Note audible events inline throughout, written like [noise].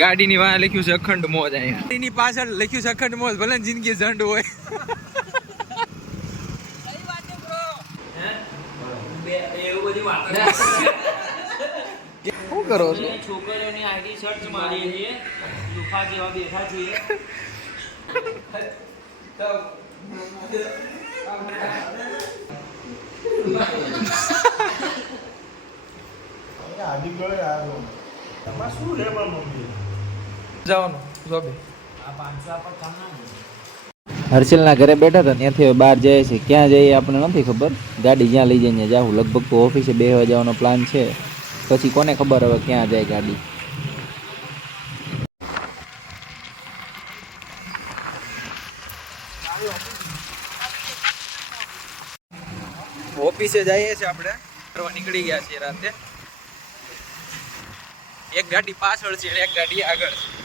ગાડીની વાહ લખ્યું છે અખંડ મોજ અહીંયા. ગાડીની પાછળ લખ્યું છે અખંડ મોજ ભલે જિંદગી ઝંડ હોય. શું કરો છો? છોકરીઓની આઈડી સર્ચ મારી છે. લુફા જેવા બેઠા છીએ. જવાનું, જોબે. હર્ષલના ઘરે બેઠા હતા, ત્યાંથી બહાર જાય છે. ક્યાં જઈએ આપણે નથી ખબર. ગાડી જ્યાં લઈ જઈને જાવું લગભગ તો ઓફિસે બેસવા જવાનો પ્લાન છે. પછી કોને ખબર હવે ક્યાં જાય ગાડી? ઓફિસે જઈએ છીએ આપણે. ફરવા નીકળી ગયા છીએ રાતે. એક ગાડી પાછળ છે એક ગાડી આગળ છે.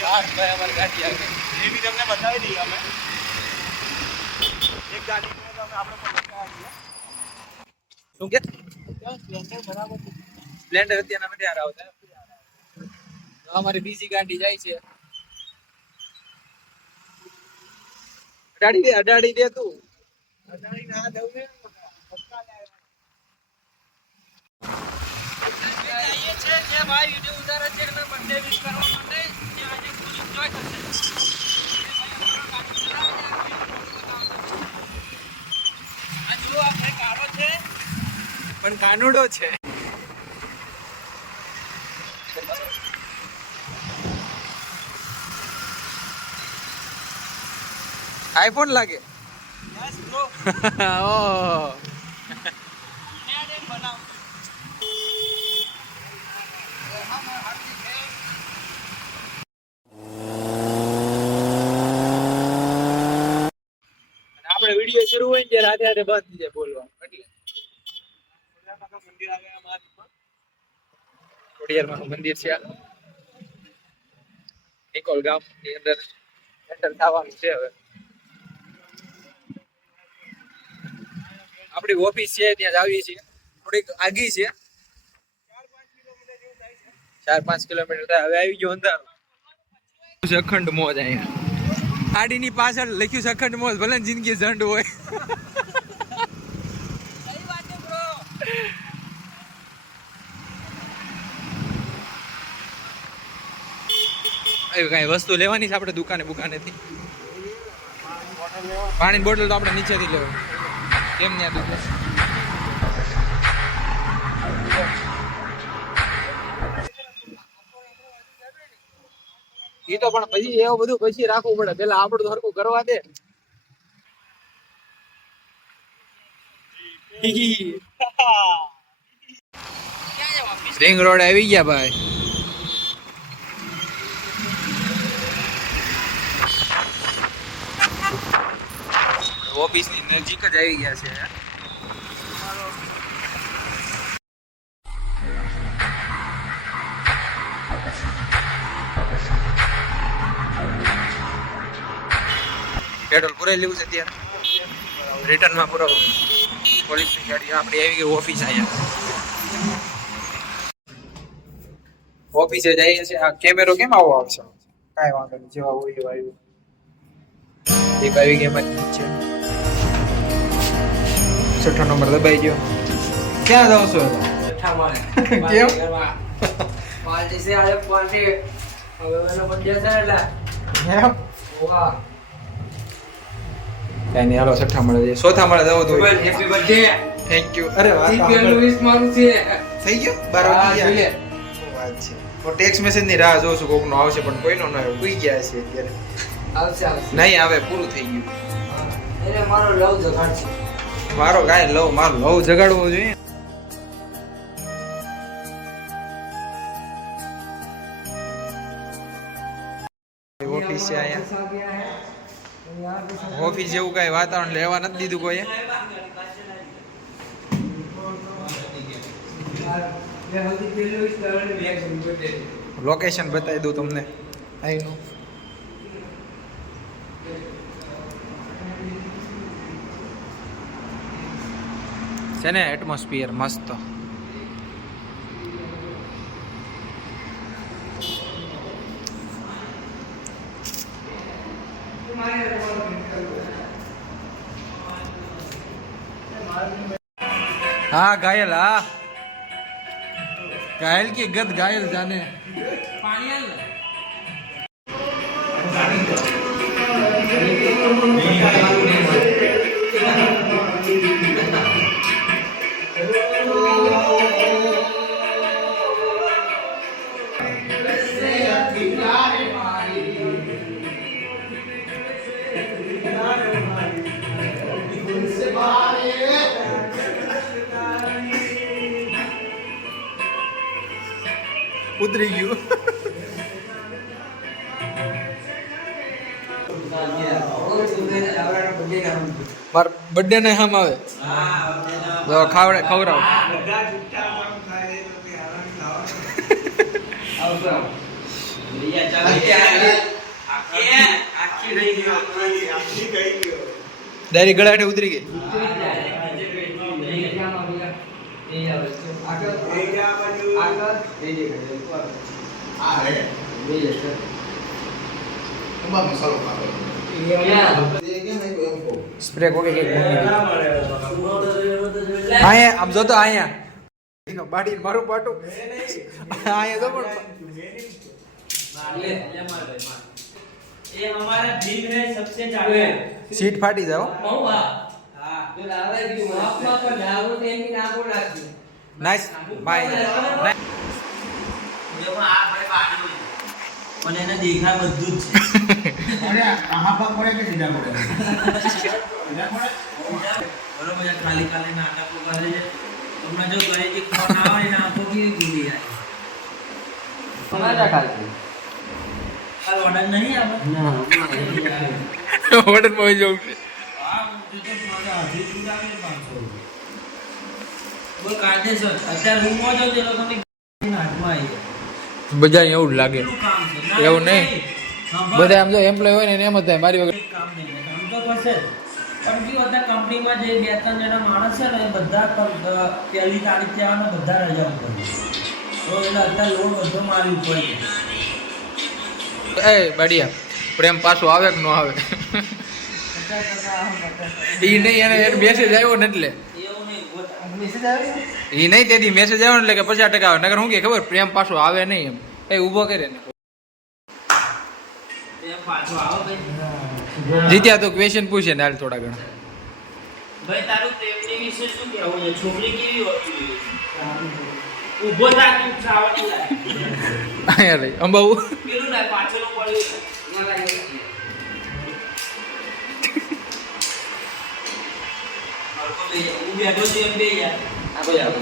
ભાઈ, એ બી તમને બતાવી દઈએ અમે એક ગાડી આપણે શું કે માટે બીજી ગાડી જાય છે અડાડી દે અડાડી દે તું અડાડી ના દઉં ને પક્કા લાવ્યા. પણ કાનુડો છે. આઈફોન લાગે. [laughs] ઓહ અને આપણે વીડિયો શરૂ હોય ને રાતે હાથે બંધ થઈ જાય બોલવાનું, એટલે. ખોડિયારમાં મંદિર છે. નિકોલ ગામની અંદર એન્ટર થવાનું છે હવે. આપણી ઓફિસ છે, ત્યાં જ આવીએ છીએ. થોડીક આગી છે. ચાર પાંચ કિલોમીટર થાય, હવે આવી ગયો અંધારો. અખંડ મોજ અહીંયા. ગાડીની પાછળ લખ્યું છે, અખંડ મોજ ભલે જિંદગી ઝંડ હોય. કાંઈ વસ્તુ લેવાની છે આપણે દુકાને બુકાનેથી? પાણીની બોટલ તો આપણે નીચેથી લેવાની. કેમ ત્યાં દુકાન? એ તો પણ પછી એવું બધું પછી રાખવું પડે. પેલા આપણું સરખું કરવા દે. રિંગ રોડ આવી ગયા ભાઈ. ઓફિસની નજીક જ આવી ગયા છે. પુરાઈ લેવું છે અત્યારે? રિટર્નમાં પોલીસની પોલીસ ગાડી આપણી આવી ગઈ ઓફિસ અહીંયા. ઓફિસે જઈએ છે આ કેમેરો કેમ આવો આવશે? કાંઈ વાંધો નહીં જેવા હોય એવા આવ્યું. એક આવી ગઈ અમારી છે છઠ્ઠો નંબર દબાઈ ગયો. ક્યાં જાવ છો? કેમ? પાર્ટી છે આજે પાર્ટી. હવે મને બર્થડે છે એટલે. એમ? વાહ કઈ નહીં હાલો છઠ્ઠા મળે છે. ચોથા મળે જવું તો. હેપી બર્થડે થેન્ક યુ અરે વાહ મારું છે. થઈ ગયો? બાર હા, વાગી ગયા વાત છે. મેસેજની રાહ જોઉં છું કોકનો આવશે પણ કોઈનો ન આવ્યો કોઈ ગયા છે અત્યારે. આવશે આવશે. નહીં આવે પૂરું થઈ ગયું. એટલે મારો લવ જગાડ મારો ગાય લવ મારો લવ જગાડવો જોઈએ. ઓફિસ છે અહીંયા ઓફિસ જેવું કઈ વાતાવરણ લેવા નથી દીધું કોઈ લોકેશન બતાવી દઉં તમને. અહીંનું. છે ને એટમોસ્ફિયર મસ્ત. हाँ घायल हाँ घायल की गद घायल जाने पायल બર્થડે ને હમ આવે. તો ખાવડે ખવડાવ. ડાયરી ગળાટે ઉતરી ગઈ. જા બાજુ. સ્પ્રે કોકે કે આયા આમ જો તો આયા બાડી મારું પાટું. આયા તો પણ સીટ ફાટી જાઓ નાઈસ બાય મને એને દેખાય બધું જ [laughs] બરોબર છે, ખાલી ખાલી નાટકો કરે છે તમને જો ઘરેથી ફોન આવે ને આંખો કેવી ખુલી જાય કાલ ઓર્ડર નહીં આવે? ઓર્ડરમાં જવું છે. હા, હું તો મારા અઢી જુદા ને પાંચસો રૂપિયા. બોલ કાયદેસર. અત્યારે રૂમમાં જો તે લોકોની હાથમાં આવી જાય. બધા એવું લાગે. એવું નહીં. બધા આમ જો એમ્પ્લોય હોય ને એમ જ થાય મારી વગર. કામ નહીં કામ તો થશે. પણ કેવું અત્યારે કંપનીમાં જે બે ત્રણ જણા માણસ છે ને એ બધા પહેલી તારીખ ત્યાં બધા રજા ઉપર તો એટલે અત્યારે લોડ બધો મારી ઉપર છે. એ બઢિયા પ્રેમ પાછો આવે કે ન આવે? ઈ નહીં એને એને મેસેજ આવ્યો ને એટલે. એ નહીં ઈ નહીં તેથી મેસેજ આવ્યો એટલે કે પચાસ ટકા આવે. નગર શું કે ખબર? પ્રેમ પાછો આવે નહીં એમ. એ ઊભો કરે ને. જીત્યા તો ક્વેશ્ચન પૂછે ને હાલ થોડા ઘણા. ભાઈ તારું પ્રેમની વિશે શું કહેવું છે? છોકરી કેવી હોતી ઊભો થા તું ચાવડી લાય લઈ અંબાવું પેલું ના પાછળનું પડ્યું બેઠો છું એમ બે.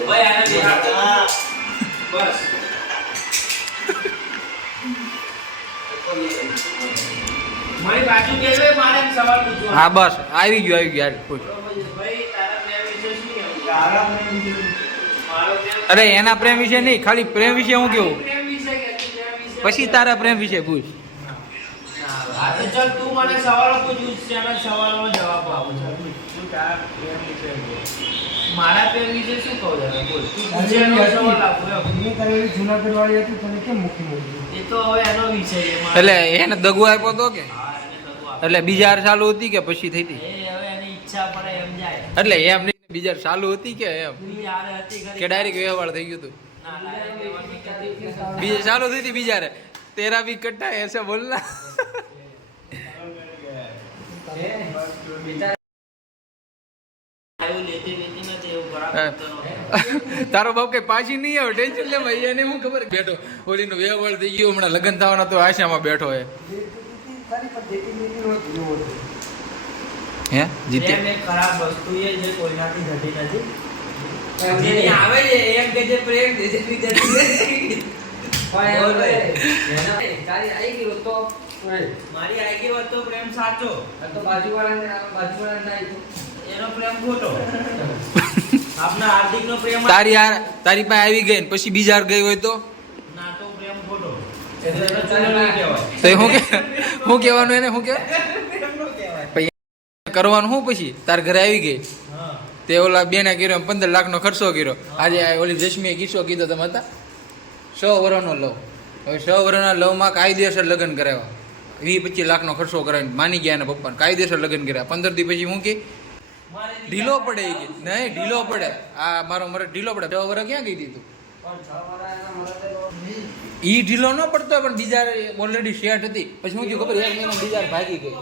ભાઈ આને. બસ. મારી બાજુ બેસો, મારે સવાલ પૂછવાનો. હા બસ. આવી ગયો આવી ગયો યાર પૂછ અરે એના પ્રેમ વિશે નહીં ખાલી પ્રેમ વિશે હું કેવું પ્રેમ વિશે કે તું પ્રેમ વિશે પછી તારા પ્રેમ વિશે પૂછ. હા તું મને સવાલો પૂછું તેના સવાલોનો જવાબ આપું? છું તારા પ્રેમ વિશે મારા પ્રેમ વિશે શું કહું જરા બોલ તું પૂછે એનો સવાલ આપું એમ. એ તો હવે એનો વિષય એટલે એને દગો આપ્યો તો કે. એટલે બીજા હાર ચાલુ હતી કે પછી થઈ હતી? એટલે એમ નહીં બીજા ચાલુ હતી કે એમ. કે ડાયરેક્ટ વ્યવહાર થઈ ગયું હતું. બીજે ચાલુ થઈ હતી બીજા રે તેરા ભી કટ્ટા એસે બોલના. તારો બાપ કઈ પાછી નહીં આવે ટેન્શન લે ભાઈ એને હું ખબર? બેઠો. ઓલીનો વ્યવહાર થઈ ગયો હમણાં લગ્ન થવાના તો આશામાં બેઠો હે. હે? જીતે? પ્રેમ એક ખરાબ વસ્તુ છે જે કોઈનાથી થતી નથી. જેની આવે છે એમ કે જે પ્રેમ છે બી જતી [laughs] નથી. મારી વાત તો પ્રેમ સાચો. એનો પ્રેમ ખોટો. [laughs] આપના હાર્દિક નો પ્રેમ તારી યાર તારી પાસે આવી ગઈ ને પછી બીજા ગઈ હોય તો ના તો પ્રેમ ખોટો એટલે એનો ચૂલો નહીં કહેવાય તો શું કે હું કહેવાનું એને શું કે? કરવાનું શું પછી? તાર ઘરે આવી ગઈ. તે ઓલા બેને કર્યો પંદર લાખનો ખર્ચો કર્યો. આજે ઓલી જસ્મીએ કિસ્સો કીધો તમે હતા? સો વર્ષનો લવ. હવે સો વર્ષના લવમાં કાયદેસર લગ્ન કરાવ્યા. વીસ પચીસ લાખનો ખર્ચો કરાવીને માની ગયા એના પપ્પાને. કાયદેસર લગ્ન કર્યા. પંદર દી પછી હું કે? ઢીલો પડે એ નહીં, ઢીલો પડે. આ મારો મરે ઢીલો પડે. છ વર્ષ ક્યાં ગઈ દીધું પણ છ વાળા એના મરદે ઈ ઢીલો ન પડતો પણ બીજા ઓલરેડી શેટ હતી. પછી હું થયું ખબર એક મહિના બીજા ભાગી ગઈ.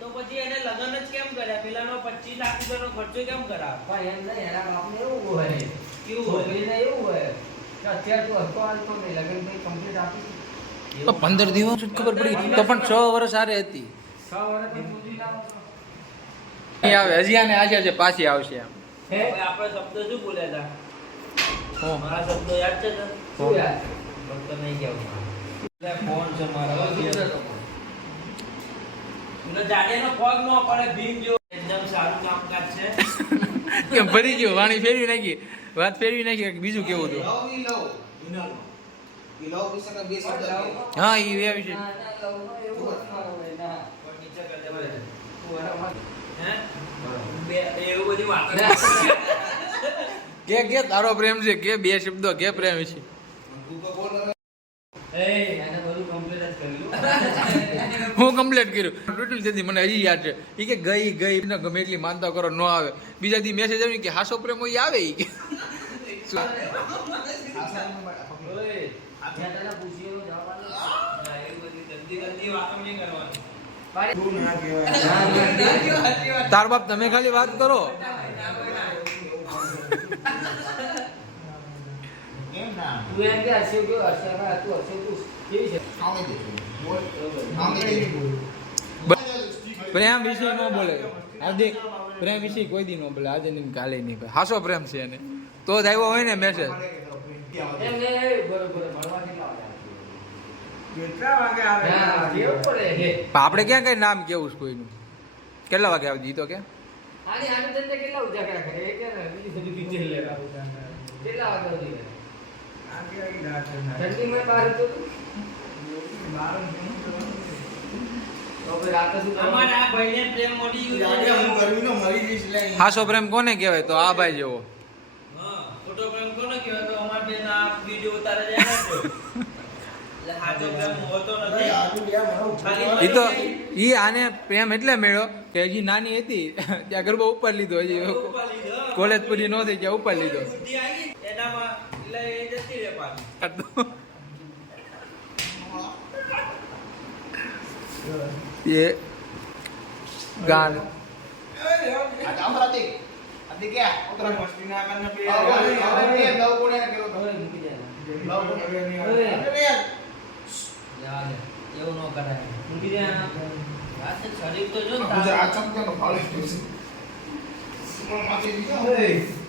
તો પછી એને લગન જ કેમ કર્યા? પેલાનો પચીસ લાખ રૂપિયાનો ખર્ચો કેમ કરાવ પણ એમ નહીં, એના બાપને એવું હોય. કેવું હોય? એવું હોય. કે અત્યારે તું લગ્ન આપી. પંદર દિવસ જ ખબર પડી. તો પણ છ વર્ષ સારી હતી. છ સુધી લાવો આવે હજી આને આજે આજે પાછી આવશે આમ. હે? આપણે શબ્દ શું બોલ્યા હતા? હો. મારા શબ્દો યાદ છે શું? ફક્ત નહીં કહેવું ફોન છે મારા. જાડેનો પગ ન પડે ભીમ જેવો. એકદમ સારું કામકાજ છે. [laughs] કેમ ભરી ગયો? વાણી ફેરવી નાખી. વાત ફેરવી નાખી કે બીજું કેવું હતું? હા એ એ વિશે ના, ના, લવનો એવું જ ના હોય, ના. પણ નીચે કરી દે બરાબર. તું એનામાં- હે? બે એવું બધી વાતો [laughs] કે કે તારો પ્રેમ છે કે બે શબ્દો કે પ્રેમ છે? હું કમ્પ્લેટ કર્યું. ટોટલ તેથી મને હજી યાદ છે. એ કે ગઈ ગઈ. ને ગમે એટલી માનતા કરો, ન આવે. બીજા દી મેસેજ આવ્યો કે હાસો પ્રેમ હોય આવે એ કે. તાર બાપ તમે ખાલી વાત કરો. પ્રેમ વિશે ન બોલે. હાર્દિક પ્રેમ વિશે કોઈ દી ન બોલે. આજે નહીં, કાલે નહીં ભાઈ હાસો પ્રેમ છે એને. તો જ આવ્યો હોય ને મેસેજ? આપણે ક્યાં કઈ નામ કેવું છે કોઈનું? કેટલા વાગે આવી ઈ તો કે? કેટલા વાગે કરે? ઠંડીમાં બહાર હતું આ ભાઈને પ્રેમ ગયું કોને કહેવાય? તો આ ભાઈ જેવો. હા, ખોટો પ્રેમ કોને કહેવાય? તો અમારે બેન આ વીડિયો ઉતારે છે એટલે સાચો પ્રેમ હોતો નથી. ઈ તો ઈ આને પ્રેમ એટલે મેળ્યો કે હજી નાની હતી ત્યાં ગરબો ઉપર લીધો હજી. કોલેજ પૂરી ન થઈ ત્યાં ઉપર લીધો. એનામાં એટલે એ જતી રહે પાછી. એ ગાન.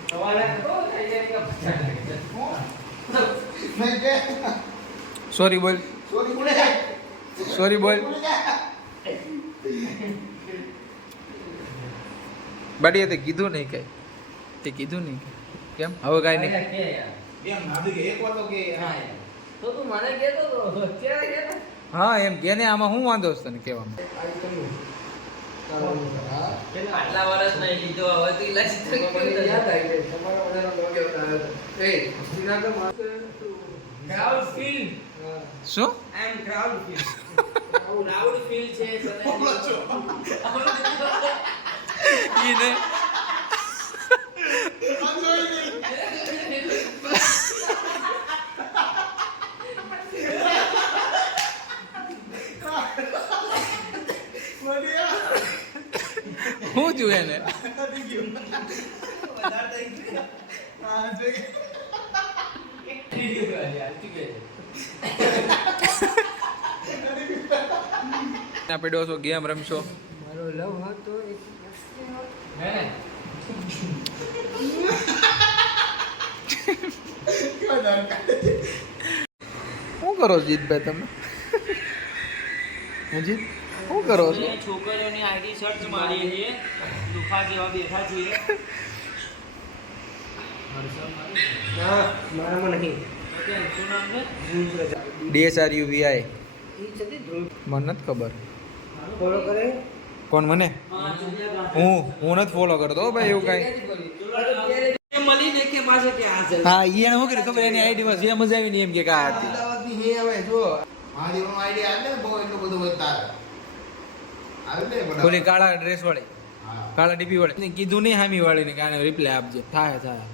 સવારે તો થઈ જાય કે પચાસ લાગે. સોરી બોલ. સોરી બોલ. બાડીએ તે કીધું નહીં કઈ તે કીધું નહીં કેમ? હવે કાંઈ નહીં. હા એમ કે ને આમાં હું વાંધો છે તને કહેવામાં? Crowd feel. શું am crowd feel. Proud feel છે ઈ ને શું થયું એને [laughs] ના પેડો છો ગેમ રમશો? મારો લવ હતો એક હે? ને? શું કરો જીતભાઈ તમે? હું જીત? શું કરો છો? છોકરીઓની આઈડી સર્ચ મારીએ છીએ. લુફા જેવા બેઠા છીએ. મારી યુવીઆઈ ઈ મને નથી ખબર. ફોલો કરે? કોણ મને? હા. હું નથી ફોલો કરતો ભાઈ એવું કઈ. હા ઈ એને શું કર્યું? ખબર એની આઈડીમાં જે મજા આવી ને એમ કે કા હતી. ઓલી કાળા ડ્રેસ વાળી કાળા ડીપી વાળી. કીધું નહીં હામી વાળી ને કાને રિપ્લાય આપજે. થાય થાય.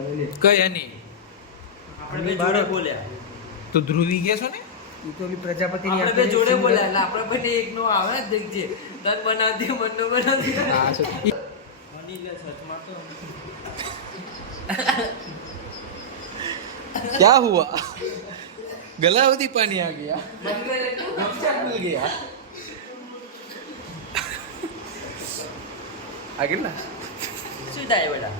આઈડી કઈ હની? આપણે બે બોલ્યા. તો ધ્રુવી કે છો ને? ઈ તો ઓલી પ્રજાપતિની આપણે બે આપેલી જોડે સિંગલ- બોલ્યા એટલે આપણે બંને એકનો આવે જ દેખજે તન બનાવતી મનનો બનાવતી હા છે મની લે સર્ચ મારતો क्या हुआ गलावती पानी आ गया गमछा मिल गया आगे ना શું થાય બેટા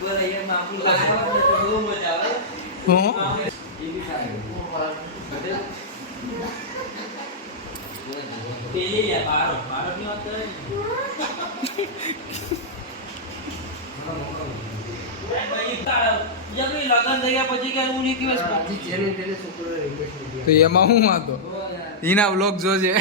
બોલ અહીંયા મામું લાગે તો બહુ મજા આવે હું તો એમાં હું વાંધો? એના વ્લોગ જોજે.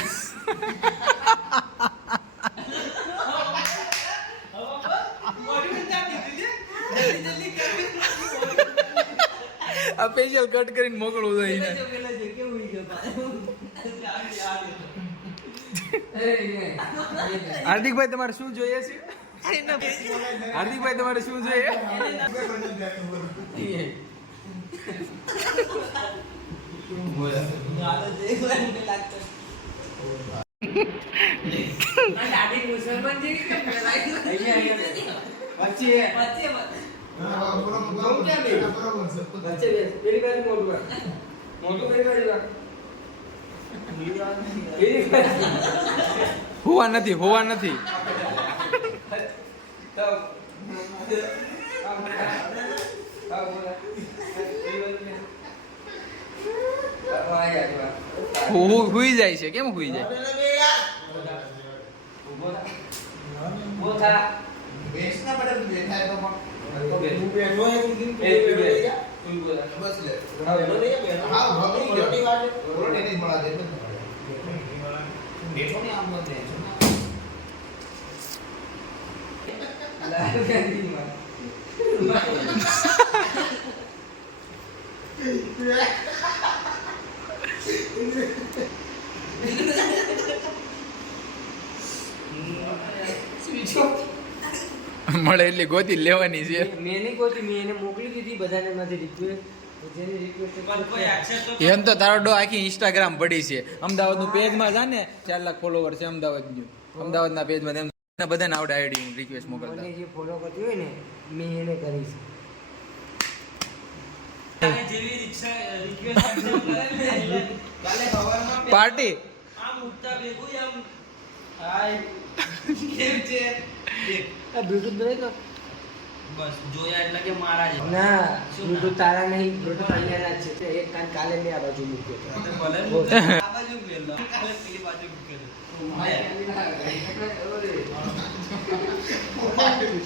સ્પેશિયલ કટ કરીને મોકલું એને. કેવું હાર્દિકભાઈ તમારે શું જોઈએ છે? હાર્દિકભાઈ તમારે શું જોઈએ? [laughs] દાદી મુસલમાન જેવી હોવા નથી હોવા નથી હુઈ જાય છે કેમ હુઈ જાય ઊભો થા. ઊભો થા. ઊભો બેસ. પેલી બાજુ બેસ. તું ઊભો થા. હવે. લાલ ગાંધીમાં. મળે એટલી ગોતી લેવાની છે. મેં નહીં કહું મેં એને મોકલી દીધી બધાને માંથી રિક્વેસ્ટ જેની રિક્વેસ્ટ પણ કોઈ accept તો એમ તો તારો ડો આખી ઇન્સ્ટાગ્રામ પડી છે. અમદાવાદનું પેજમાં જા ને ચાર લાખ ફોલોવર છે અમદાવાદનું. અમદાવાદના પેજમાં તેમ બધાને આવડે આઈડી રિક્વેસ્ટ મોકલતા. જે ફોલો કરતી હોય ને મેં એને કરી ને પેલા [laughs] પાર્ટી? આમ ઉઠતા ભેગું આમ હાય કેમ છે? [laughs] બ્લૂટૂથ નહીં તો બસ જોયા એટલે કે મારા જ ના બ્લૂટૂથ તારા નહીં બ્લૂટૂથ અહીંયાના છે. તે એક કાન કાલે મેં આ બાજુ મૂક્યો હતો. ભલે. આ બાજુ મેલો કાલે પેલી બાજુ મૂકે છે.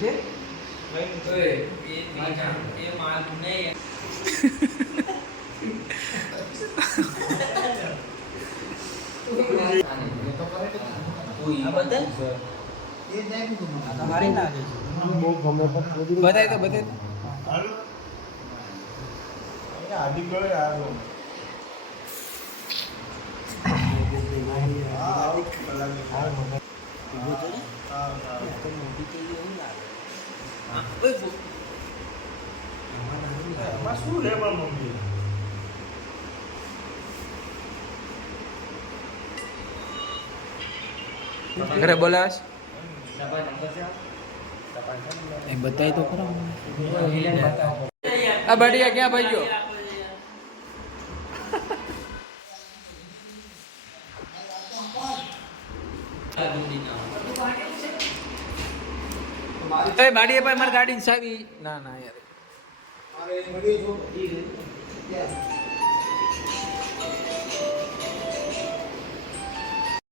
છે તમારી છે. બહુ ગમે પણ બતાય તો ઘરે બોલાસ એ બતાય તો ખરો આ બઢિયા ક્યાં ભાઈઓ એ બાડીએ ભાઈ ગાડીની ચાવી. ના ના યાર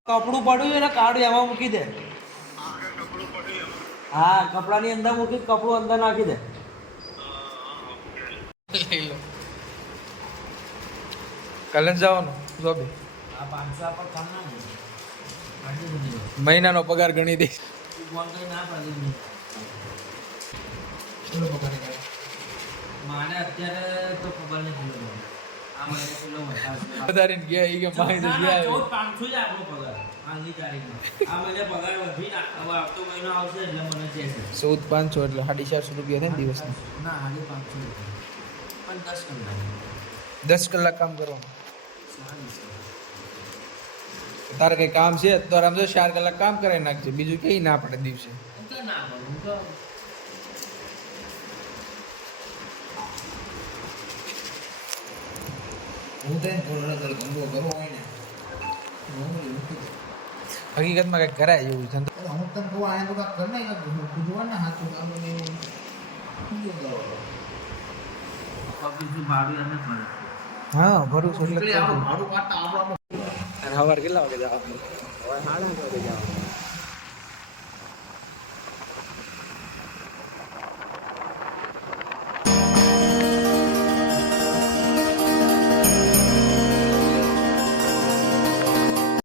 કપડું પડ્યું છે ને, કાઢું, એમાં મૂકી દે. હા કપડાની અંદર મૂકી કપડું અંદર નાખી દે? લઈ કાલે જવાનું જોબે મહિનાનો પગાર ગણી દઈશ માને અત્યારે તો ખબર નથી આ મહિને કેટલો વધારે વધારે ગયા એ કે માહિતી ગયા પાંચસો જ આપણો પગાર. ચૌદ પાંચસો એટલે સાડી ચારસો રૂપિયા થાય ને દિવસના? દસ કલાક. કામ કરવાનું? તારે કઈ કામ છે? તો આરામ જો ચાર કલાક કામ કરાવી નાખજે. બીજું કઈ ના પડે દિવસે. હું તો ના કરું હું તો હું તો એને કોરોના કર ધંધો કરવો હોય ને. હકીકતમાં કઈ કરાય એવું ધંધો અરે હું તને કહું આને તો કાંઈક કર નહીં ખુદવા ના હાથું કામ હા ભરું છું એટલે નીકળી કેટલા વાગે જવાનું. સવાર કેટલા વાગે જવાનું.